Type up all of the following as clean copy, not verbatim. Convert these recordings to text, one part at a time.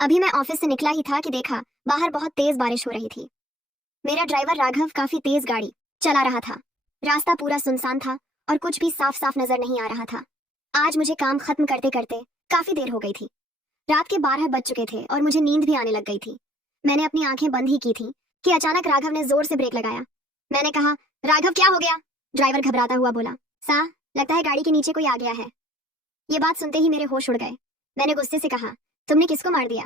अभी मैं ऑफिस से निकला ही था कि देखा बाहर बहुत तेज बारिश हो रही थी। मेरा ड्राइवर राघव काफी तेज गाड़ी चला रहा था। रास्ता पूरा सुनसान था और कुछ भी साफ साफ नजर नहीं आ रहा था। आज मुझे काम खत्म करते करते काफी देर हो गई थी। रात के 12 बज चुके थे और मुझे नींद भी आने लग गई थी। मैंने अपनी आंखें बंद ही की थी कि अचानक राघव ने जोर से ब्रेक लगाया। मैंने कहा, राघव क्या हो गया? ड्राइवर घबराता हुआ बोला, सा लगता है गाड़ी के नीचे कोई आ गया है। ये बात सुनते ही मेरे होश उड़ गए। मैंने गुस्से से कहा, तुमने किसको मार दिया?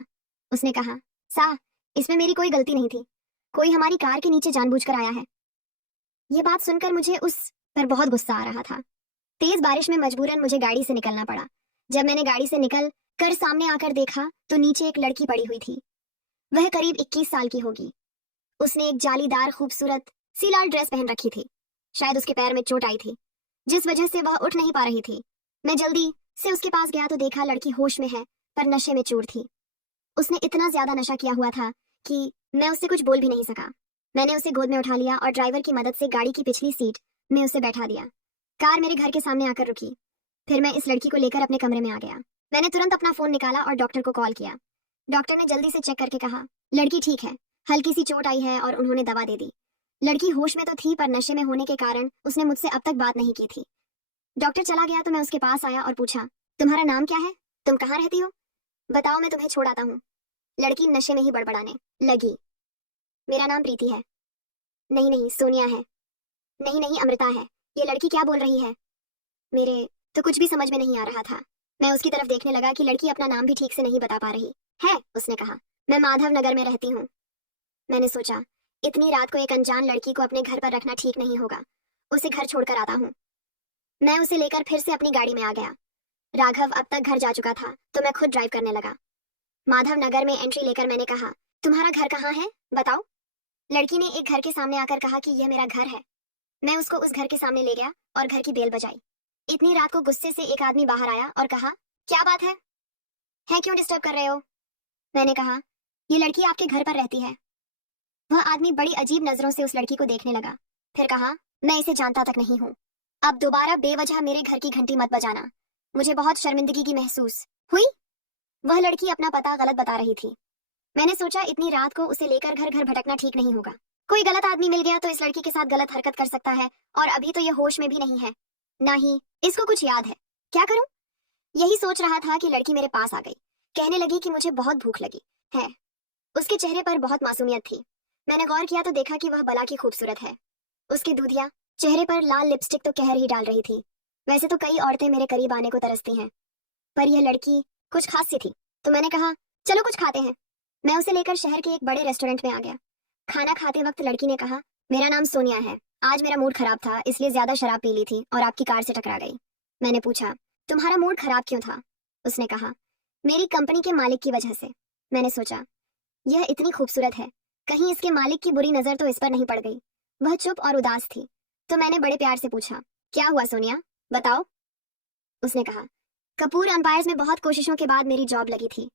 उसने कहा, सा इसमें मेरी कोई गलती नहीं थी। कोई हमारी कार के नीचे जानबूझकर आया है। ये बात सुनकर मुझे उस पर बहुत गुस्सा आ रहा था। तेज बारिश में मजबूरन मुझे गाड़ी से निकलना पड़ा। जब मैंने गाड़ी से निकल कर सामने आकर देखा तो नीचे एक लड़की पड़ी हुई थी। वह करीब 21 साल की होगी। उसने एक जालीदार खूबसूरत सी लाल ड्रेस पहन रखी थी। शायद उसके पैर में चोट आई थी, जिस वजह से वह उठ नहीं पा रही थी। मैं जल्दी से उसके पास गया तो देखा लड़की होश में है पर नशे में चूर थी। उसने इतना ज्यादा नशा किया हुआ था कि मैं उससे कुछ बोल भी नहीं सका। मैंने उसे गोद में उठा लिया और ड्राइवर की मदद से गाड़ी की पिछली सीट में उसे बैठा दिया। कार मेरे घर के सामने आकर रुकी। फिर मैं इस लड़की को लेकर अपने कमरे में आ गया। मैंने तुरंत अपना फोन निकाला और डॉक्टर को कॉल किया। डॉक्टर ने जल्दी से चेक करके कहा, लड़की ठीक है, हल्की सी चोट आई है और उन्होंने दवा दे दी। लड़की होश में तो थी पर नशे में होने के कारण उसने मुझसे अब तक बात नहीं की थी। डॉक्टर चला गया तो मैं उसके पास आया और पूछा, तुम्हारा नाम क्या है? तुम कहाँ रहती हो? बताओ, मैं तुम्हें छोड़ आता हूँ। लड़की नशे में ही बड़बड़ाने लगी, मेरा नाम प्रीति है। नहीं नहीं, सोनिया है। नहीं नहीं, अमृता है। ये लड़की क्या बोल रही है? मेरे तो कुछ भी समझ में नहीं आ रहा था। मैं उसकी तरफ देखने लगा कि लड़की अपना नाम भी ठीक से नहीं बता पा रही है। उसने कहा, मैं माधव नगर में रहती हूँ। मैंने सोचा, इतनी रात को एक अनजान लड़की को अपने घर पर रखना ठीक नहीं होगा। उसे घर छोड़कर आता हूँ। मैं उसे लेकर फिर से अपनी गाड़ी में आ गया। राघव अब तक घर जा चुका था तो मैं खुद ड्राइव करने लगा। माधव नगर में एंट्री लेकर मैंने कहा, तुम्हारा घर कहाँ है, बताओ। लड़की ने एक घर के सामने आकर कहा कि यह मेरा घर है। मैं उसको उस घर के सामने ले गया और घर की बेल बजाई। इतनी रात को गुस्से से एक आदमी बाहर आया और कहा, क्या बात है क्यों डिस्टर्ब कर रहे हो? मैंने कहा, ये लड़की आपके घर पर रहती है। वह आदमी बड़ी अजीब नजरों से उस लड़की को देखने लगा। फिर कहा, मैं इसे जानता तक नहीं हूँ। अब दोबारा बेवजह मेरे घर की घंटी मत बजाना। मुझे बहुत शर्मिंदगी की महसूस हुई। वह लड़की अपना पता गलत बता रही थी। मैंने सोचा, इतनी रात को उसे लेकर घर घर भटकना ठीक नहीं होगा। कोई गलत आदमी मिल गया तो इस लड़की के साथ गलत हरकत कर सकता है और अभी तो ये होश में भी नहीं है, ना ही इसको कुछ याद है। क्या करूं? यही सोच रहा था कि लड़की मेरे पास आ गई। कहने लगी कि मुझे बहुत भूख लगी है। उसके चेहरे पर बहुत मासूमियत थी। मैंने गौर किया तो देखा कि वह भला की खूबसूरत है। उसकी दूधिया चेहरे पर लाल लिपस्टिक तो कहर ही डाल रही थी। वैसे तो कई औरतें मेरे करीब आने को तरसती हैं, पर यह लड़की कुछ खास सी थी। तो मैंने कहा, चलो कुछ खाते हैं। मैं उसे लेकर शहर के एक बड़े रेस्टोरेंट में आ गया। खाना खाते वक्त लड़की ने कहा, मेरा नाम सोनिया है। आज मेरा मूड खराब था इसलिए ज्यादा शराब पी ली थी और आपकी कार से टकरा गई। मैंने पूछा, तुम्हारा मूड खराब क्यों था? उसने कहा, मेरी कंपनी के मालिक की वजह से। मैंने सोचा, यह इतनी खूबसूरत है, कहीं इसके मालिक की बुरी नजर तो इस पर नहीं पड़ गई। वह चुप और उदास थी तो मैंने बड़े प्यार से पूछा, क्या हुआ सोनिया, बताओ। उसने कहा, कपूर एम्पायर्स में बहुत कोशिशों के बाद मेरी जॉब लगी थी,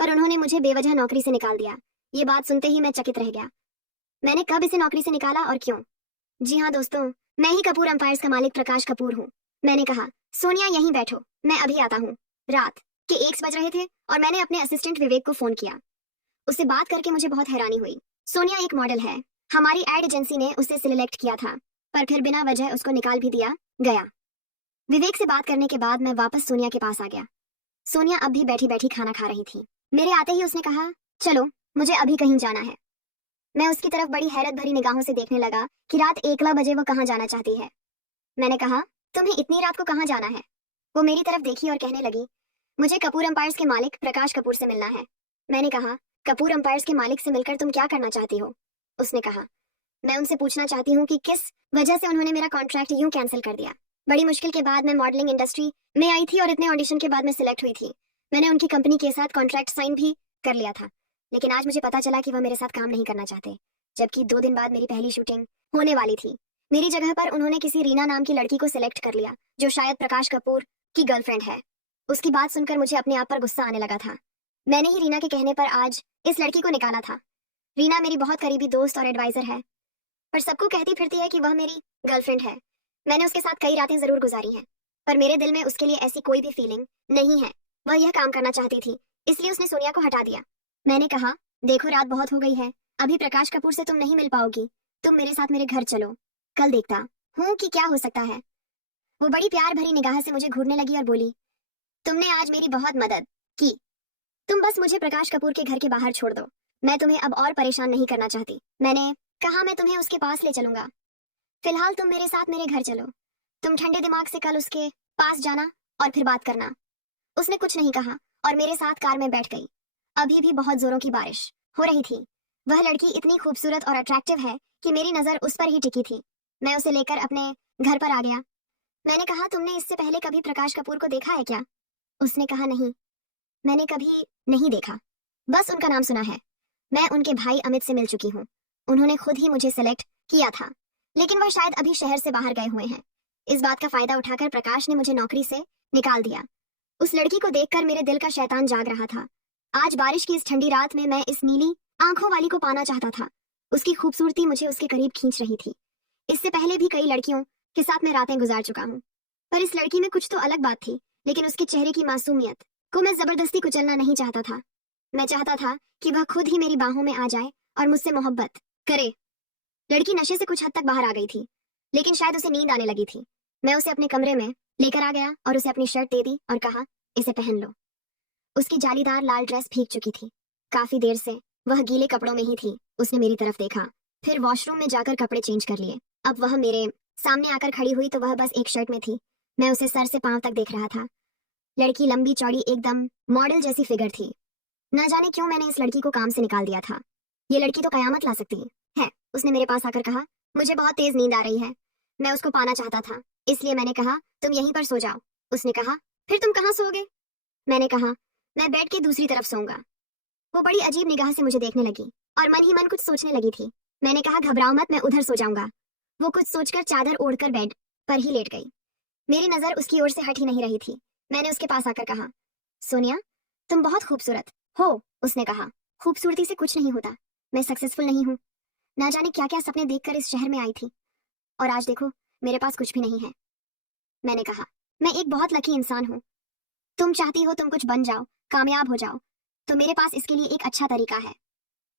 पर उन्होंने मुझे बेवजह नौकरी से निकाल दिया। ये बात सुनते ही मैं चकित रह गया। मैंने कब इसे नौकरी से निकाला और क्यों? जी हाँ दोस्तों, मैं ही कपूर एम्पायर्स का मालिक प्रकाश कपूर हूँ। मैंने कहा, सोनिया यहीं बैठो, मैं अभी आता हूँ। रात के 1 बज रहे थे और मैंने अपने असिस्टेंट विवेक को फोन किया। उससे बात करके मुझे बहुत हैरानी हुई। सोनिया एक मॉडल है। हमारी एड एजेंसी ने उसे सिलेक्ट किया था, पर फिर बिना वजह उसको निकाल भी दिया गया। विवेक से बात करने के बाद मैं वापस सोनिया के पास आ गया। सोनिया अब भी बैठी बैठी खाना खा रही थी। मेरे आते ही उसने कहा, चलो मुझे अभी कहीं जाना है। मैं उसकी तरफ बड़ी हैरत भरी निगाहों से देखने लगा कि रात 1 बजे वो कहाँ जाना चाहती है। मैंने कहा, तुम्हें इतनी रात को कहाँ जाना है? वो मेरी तरफ देखी और कहने लगी, मुझे कपूर एम्पायर्स के मालिक प्रकाश कपूर से मिलना है। मैंने कहा, कपूर एम्पायर्स के मालिक से मिलकर तुम क्या करना चाहती हो? उसने कहा, मैं उनसे पूछना चाहती हूँ कि किस वजह से उन्होंने मेरा कॉन्ट्रैक्ट यूं कैंसिल कर दिया। बड़ी मुश्किल के बाद मैं मॉडलिंग इंडस्ट्री में आई थी और इतने ऑडिशन के बाद मैं सिलेक्ट हुई थी। मैंने उनकी कंपनी के साथ कॉन्ट्रैक्ट साइन भी कर लिया था, लेकिन आज मुझे पता चला कि वह मेरे साथ काम नहीं करना चाहते, जबकि 2 दिन बाद मेरी पहली शूटिंग होने वाली थी। मेरी जगह पर उन्होंने किसी रीना नाम की लड़की को सिलेक्ट कर लिया, जो शायद प्रकाश कपूर की गर्लफ्रेंड है। उसकी बात सुनकर मुझे अपने आप पर गुस्सा आने लगा था। मैंने ही रीना के कहने पर आज इस लड़की को निकाला था। रीना मेरी बहुत करीबी दोस्त और एडवाइजर है, पर सबको कहती फिरती है कि वह मेरी गर्लफ्रेंड है। मैंने उसके साथ कई रातें जरूर गुजारी हैं, पर मेरे दिल में उसके लिए ऐसी कोई भी फीलिंग नहीं है। वह यह काम करना चाहती थी, इसलिए उसने सोनिया को हटा दिया। मैंने कहा, देखो रात बहुत हो गई है, अभी प्रकाश कपूर से तुम नहीं मिल पाओगी, तुम मेरे साथ मेरे घर चलो, कल देखता हूँ कि क्या हो सकता है। वो बड़ी प्यार भरी निगाह से मुझे घूरने लगी और बोली, तुमने आज मेरी बहुत मदद की, तुम बस मुझे प्रकाश कपूर के घर के बाहर छोड़ दो, मैं तुम्हें अब और परेशान नहीं करना चाहती। मैंने कहा, मैं तुम्हें उसके पास ले चलूंगा, फिलहाल तुम मेरे साथ मेरे घर चलो, तुम ठंडे दिमाग से कल उसके पास जाना और फिर बात करना। उसने कुछ नहीं कहा और मेरे साथ कार में बैठ गई। अभी भी बहुत जोरों की बारिश हो रही थी। वह लड़की इतनी खूबसूरत और अट्रैक्टिव है कि मेरी नजर उस पर ही टिकी थी। मैं उसे लेकर अपने घर पर आ गया। मैंने कहा, तुमने इससे पहले कभी प्रकाश कपूर को देखा है क्या? उसने कहा, नहीं, मैंने कभी नहीं देखा, बस उनका नाम सुना है। मैं उनके भाई अमित से मिल चुकी हूँ, उन्होंने खुद ही मुझे सेलेक्ट किया था, लेकिन वह शायद अभी शहर से बाहर गए हुए हैं। इस बात का फायदा उठाकर प्रकाश ने मुझे नौकरी से निकाल दिया। उस लड़की को देखकर मेरे दिल का शैतान जाग रहा था। आज बारिश की इस ठंडी रात में मैं इस नीली आंखों वाली को पाना चाहता था। उसकी खूबसूरती मुझे उसके करीब खींच रही थी। इससे पहले भी कई लड़कियों के साथ मैं रातें गुजार चुका हूँ, पर इस लड़की में कुछ तो अलग बात थी। लेकिन उसके चेहरे की मासूमियत को मैं जबरदस्ती कुचलना नहीं चाहता था। मैं चाहता था कि वह खुद ही मेरी बाहों में आ जाए और मुझसे मोहब्बत करे। लड़की नशे से कुछ हद तक बाहर आ गई थी, लेकिन शायद उसे नींद आने लगी थी। मैं उसे अपने कमरे में लेकर आ गया और उसे अपनी शर्ट दे दी और कहा, इसे पहन लो। उसकी जालीदार लाल ड्रेस भीग चुकी थी। काफी देर से वह गीले कपड़ों में ही थी। उसने मेरी तरफ देखा, फिर वॉशरूम में जाकर कपड़े चेंज कर लिए। अब वह मेरे सामने आकर खड़ी हुई तो वह बस एक शर्ट में थी। मैं उसे सर से पांव तक देख रहा था। लड़की लंबी चौड़ी एकदम मॉडल जैसी फिगर थी। न जाने क्यों मैंने इस लड़की को काम से निकाल दिया था। ये लड़की तो कयामत ला सकती है। उसने मेरे पास आकर कहा, मुझे बहुत तेज नींद आ रही है, मैं उसको पाना चाहता था, इसलिए मैंने कहा, तुम यहीं पर सो जाओ। उसने कहा, फिर तुम कहाँ सोओगे? मैंने कहा, मैं बेड की दूसरी तरफ सोऊंगा। वो बड़ी अजीब निगाह से मुझे देखने लगी और मन ही मन कुछ सोचने लगी थी। मैंने कहा, घबराओ मत, मैं उधर सो जाऊंगा। वो कुछ सोचकर चादर ओढ़कर बेड पर ही लेट गई। मेरी नजर उसकी ओर से हट ही नहीं रही थी। मैंने उसके पास आकर कहा, सोनिया, तुम बहुत खूबसूरत हो। उसने कहा, खूबसूरती से कुछ नहीं होता, मैं सक्सेसफुल नहीं हूँ। ना जाने क्या क्या सपने देखकर इस शहर में आई थी और आज देखो मेरे पास कुछ भी नहीं है। मैंने कहा, मैं एक बहुत लकी इंसान हूँ। तुम चाहती हो तुम कुछ बन जाओ, कामयाब हो जाओ, तो मेरे पास इसके लिए एक अच्छा तरीका है।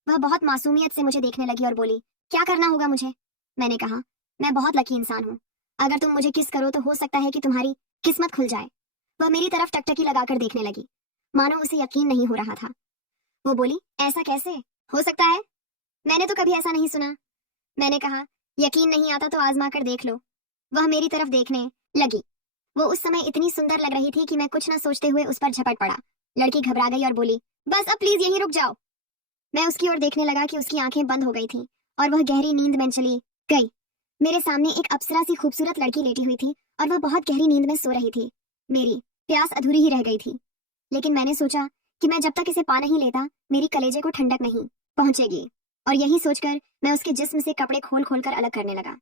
वह बहुत मासूमियत से मुझे देखने लगी और बोली, क्या करना होगा मुझे? मैंने कहा, मैं बहुत लकी इंसान हूँ, अगर तुम मुझे किस करो तो हो सकता है कि तुम्हारी किस्मत खुल जाए। वह मेरी तरफ टकटकी लगाकर देखने लगी, मानो उसे यकीन नहीं हो रहा था। वो बोली, ऐसा कैसे हो सकता है? मैंने तो कभी ऐसा नहीं सुना। मैंने कहा, यकीन नहीं आता तो आजमा कर देख लो। वह मेरी तरफ देखने लगी। वो उस समय इतनी सुंदर लग रही थी कि मैं कुछ न सोचते हुए उस पर झपट पड़ा। लड़की घबरा गई और बोली, बस अब प्लीज यहीं रुक जाओ। मैं उसकी ओर देखने लगा कि उसकी आंखें बंद हो गई थी और वह गहरी नींद में चली गई। मेरे सामने एक अप्सरा सी खूबसूरत लड़की लेटी हुई थी और वह बहुत गहरी नींद में सो रही थी। मेरी प्यास अधूरी ही रह गई थी, लेकिन मैंने सोचा कि मैं जब तक इसे पा नहीं लेता मेरी कलेजे को ठंडक नहीं पहुंचेगी, और यही सोचकर मैं उसके जिस्म से कपड़े खोल खोल कर अलग करने लगा।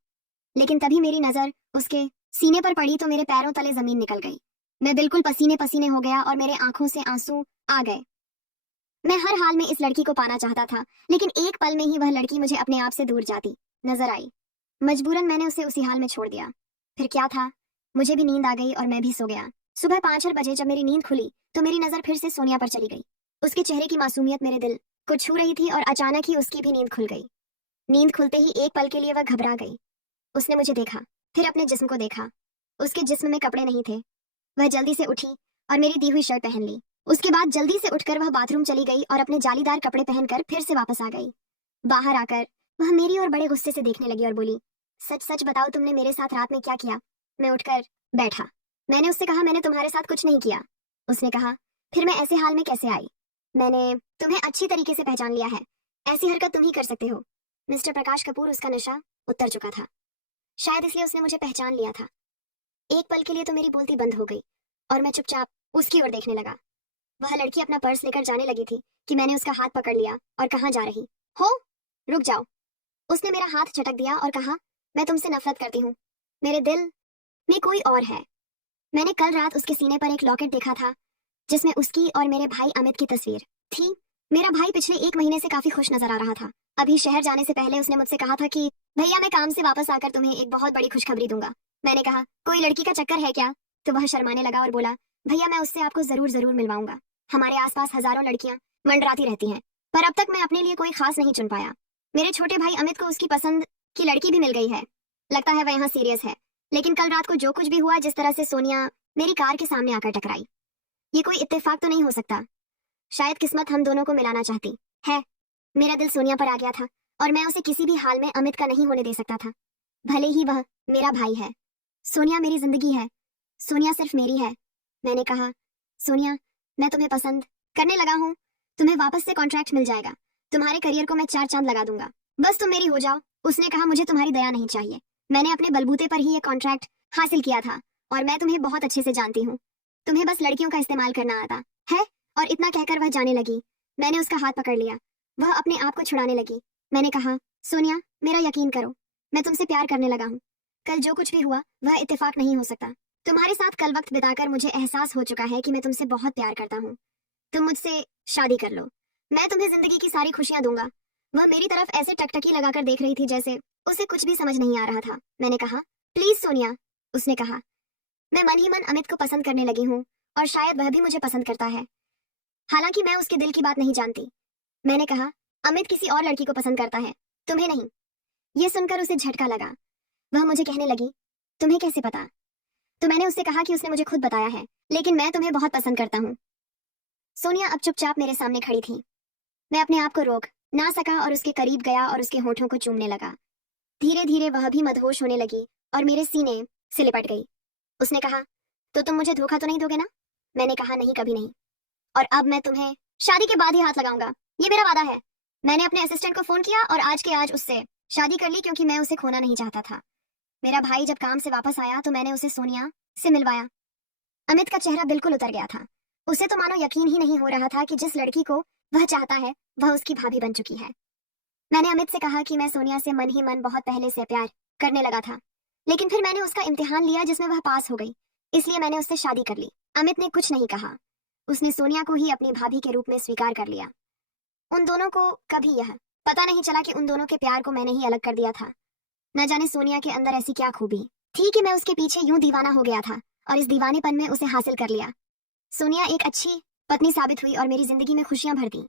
लेकिन तभी मेरी नजर उसके सीने पर पड़ी तो मेरे पैरों तले जमीन निकल गई। मैं बिल्कुल पसीने पसीने हो गया और मेरे आंखों से आंसू आ गए। मैं हर हाल में इस लड़की को पाना चाहता था, लेकिन एक पल में ही वह लड़की मुझे अपने आप से दूर जाती नजर आई। मजबूरन मैंने उसे उसी हाल में छोड़ दिया। फिर क्या था, मुझे भी नींद आ गई और मैं भी सो गया। सुबह 5-6 बजे जब मेरी नींद खुली तो मेरी नजर फिर से सोनिया पर चली गई। उसके चेहरे की मासूमियत मेरे दिल को छू रही थी और अचानक ही उसकी भी नींद खुल गई। नींद खुलते ही एक पल के लिए वह घबरा गई। उसने मुझे देखा, फिर अपने जिस्म को देखा। उसके जिस्म में कपड़े नहीं थे। वह जल्दी से उठी और मेरी दी हुई शर्ट पहन ली। उसके बाद जल्दी से उठकर वह बाथरूम चली गई और अपने जालीदार कपड़े पहनकर फिर से वापस आ गई। बाहर आकर वह मेरी ओर बड़े गुस्से से देखने लगी और बोली, सच सच बताओ, तुमने मेरे साथ रात में क्या किया? मैं उठकर बैठा। मैंने उससे कहा, मैंने तुम्हारे साथ कुछ नहीं किया। उसने कहा, फिर मैं ऐसे हाल में कैसे आई? मैंने तुम्हें अच्छी तरीके से पहचान लिया है, ऐसी हरकत तुम ही कर सकते हो। मिस्टर प्रकाश कपूर, उसका नशा उतर चुका था, शायद इसलिए उसने मुझे पहचान लिया था। एक पल के लिए तो मेरी बोलती बंद हो गई और मैं चुपचाप उसकी ओर देखने लगा। वह लड़की अपना पर्स लेकर जाने लगी थी कि मैंने उसका हाथ पकड़ लिया और कहाँ जा रही हो, रुक जाओ। उसने मेरा हाथ झटक दिया और कहा, मैं तुमसे नफरत करती हूँ, मेरे दिल में कोई और है। मैंने कल रात उसके सीने पर एक लॉकेट देखा था जिसमें उसकी और मेरे भाई अमित की तस्वीर थी। मेरा भाई पिछले 1 महीने से काफी खुश नजर आ रहा था। अभी शहर जाने से पहले उसने मुझसे कहा था कि भैया, मैं काम से वापस आकर तुम्हें एक बहुत बड़ी खुशखबरी दूंगा। मैंने कहा, कोई लड़की का चक्कर है क्या? तो वह शर्माने लगा और बोला, भैया, मैं उससे आपको जरूर जरूर मिलवाऊंगा। हमारे आसपास हजारों लड़कियां मंडराती रहती हैं, पर अब तक मैं अपने लिए कोई खास नहीं चुन पाया। मेरे छोटे भाई अमित को उसकी पसंद की लड़की भी मिल गई है। लगता है वह यहाँ सीरियस है। लेकिन कल रात को जो कुछ भी हुआ, जिस तरह से सोनिया मेरी कार के सामने आकर टकराई, ये कोई इत्तेफाक तो नहीं हो सकता। शायद किस्मत हम दोनों को मिलाना चाहती है। मेरा दिल सोनिया पर आ गया था और मैं उसे किसी भी हाल में अमित का नहीं होने दे सकता था, भले ही वह मेरा भाई है। सोनिया मेरी जिंदगी है, सोनिया सिर्फ मेरी है। मैंने कहा, सोनिया, मैं तुम्हें पसंद करने लगा हूँ। तुम्हें वापस से कॉन्ट्रैक्ट मिल जाएगा। तुम्हारे करियर को मैं 4 चांद लगा दूंगा। बस तुम मेरी हो जाओ। उसने कहा, मुझे तुम्हारी दया नहीं चाहिए। मैंने अपने बलबूते पर ही ये कॉन्ट्रैक्ट हासिल किया था और मैं तुम्हें बहुत अच्छे से जानती हूँ। तुम्हें बस लड़कियों का इस्तेमाल करना आता है। और इतना कहकर वह जाने लगी। मैंने उसका हाथ पकड़ लिया। वह अपने आप को छुड़ाने लगी। मैंने कहा, सोनिया, मेरा यकीन करो, मैं तुमसे प्यार करने लगा हूँ। कल जो कुछ भी हुआ वह इत्तेफाक नहीं हो सकता। तुम्हारे साथ कल वक्त बिताकर मुझे एहसास हो चुका है कि मैं तुमसे बहुत प्यार करता हूँ। तुम मुझसे शादी कर लो, मैं तुम्हें जिंदगी की सारी खुशियां दूंगा। वह मेरी तरफ ऐसे टकटकी लगाकर देख रही थी जैसे उसे कुछ भी समझ नहीं आ रहा था। मैंने कहा, प्लीज सोनिया। उसने कहा, मैं मन ही मन अमित को पसंद करने लगी हूँ और शायद वह भी मुझे पसंद करता है, हालांकि मैं उसके दिल की बात नहीं जानती। मैंने कहा, अमित किसी और लड़की को पसंद करता है, तुम्हें नहीं। यह सुनकर उसे झटका लगा। वह मुझे कहने लगी, तुम्हें कैसे पता? तो मैंने उससे कहा कि उसने मुझे खुद बताया है, लेकिन मैं तुम्हें बहुत पसंद करता हूँ। सोनिया अब चुपचाप मेरे सामने खड़ी थी। मैं अपने आप को रोक ना सका और उसके करीब गया और उसके होठों को चूमने लगा। धीरे धीरे वह भी मदहोश होने लगी और मेरे सीने से लिपट गई। उसने कहा, तो तुम मुझे धोखा तो नहीं दोगे ना? मैंने कहा, नहीं, कभी नहीं। और अब मैं तुम्हें शादी के बाद ही हाथ लगाऊंगा, ये मेरा वादा है। मैंने अपने असिस्टेंट को फोन किया और आज के आज उससे शादी कर ली, क्योंकि मैं उसे खोना नहीं चाहता था। मेरा भाई जब काम से वापस आया तो मैंने उसे सोनिया से मिलवाया। अमित का चेहरा बिल्कुल उतर गया था। उसे तो मानो यकीन ही नहीं हो रहा था कि जिस लड़की को वह चाहता है वह उसकी भाभी बन चुकी है। मैंने अमित से कहा कि मैं सोनिया से मन ही मन बहुत पहले से प्यार करने लगा था, लेकिन फिर मैंने उसका इम्तिहान लिया जिसमें वह पास हो गई, इसलिए मैंने उससे शादी कर ली। अमित ने कुछ नहीं कहा। उसने सोनिया को ही अपनी भाभी के रूप में स्वीकार कर लिया। उन दोनों को कभी यह पता नहीं चला कि उन दोनों के प्यार को मैंने ही अलग कर दिया था। न जाने सोनिया के अंदर ऐसी क्या खूबी थी कि मैं उसके पीछे यूं दीवाना हो गया था और इस दीवानेपन में उसे हासिल कर लिया। सोनिया एक अच्छी पत्नी साबित हुई और मेरी जिंदगी में खुशियां भर दी।